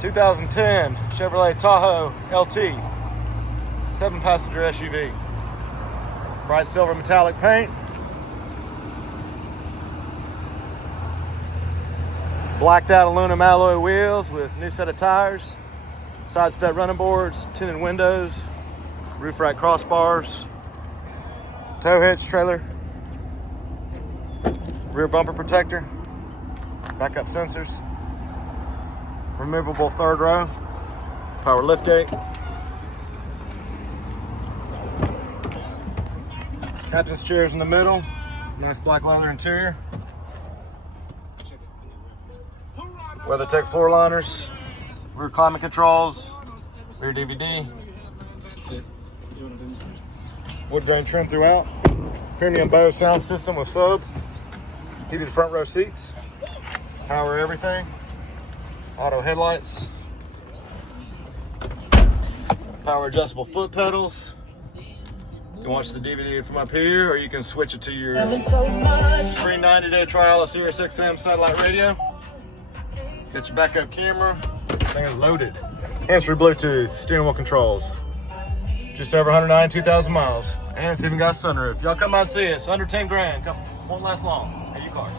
2010 Chevrolet Tahoe LT, 7-passenger SUV. Bright silver metallic paint. Blacked out aluminum alloy wheels with new set of tires. Side step running boards, tinted windows, roof rack crossbars, tow hitch trailer, rear bumper protector, backup sensors, removable third row, power liftgate, captain's chairs in the middle, nice black leather interior, WeatherTech floor liners, rear climate controls, rear DVD, wood grain trim throughout, premium Bose sound system with subs, heated front row seats, power everything, auto headlights, power adjustable foot pedals. You can watch the DVD from up here, or you can switch it to your free 90-day trial of SiriusXM satellite radio. Get your backup camera. This thing is loaded. Hands-free Bluetooth, steering wheel controls. Just over 192,000 miles. And it's even got a sunroof. Y'all come out and see us. Under 10 grand. Won't last long. Hey, you cars.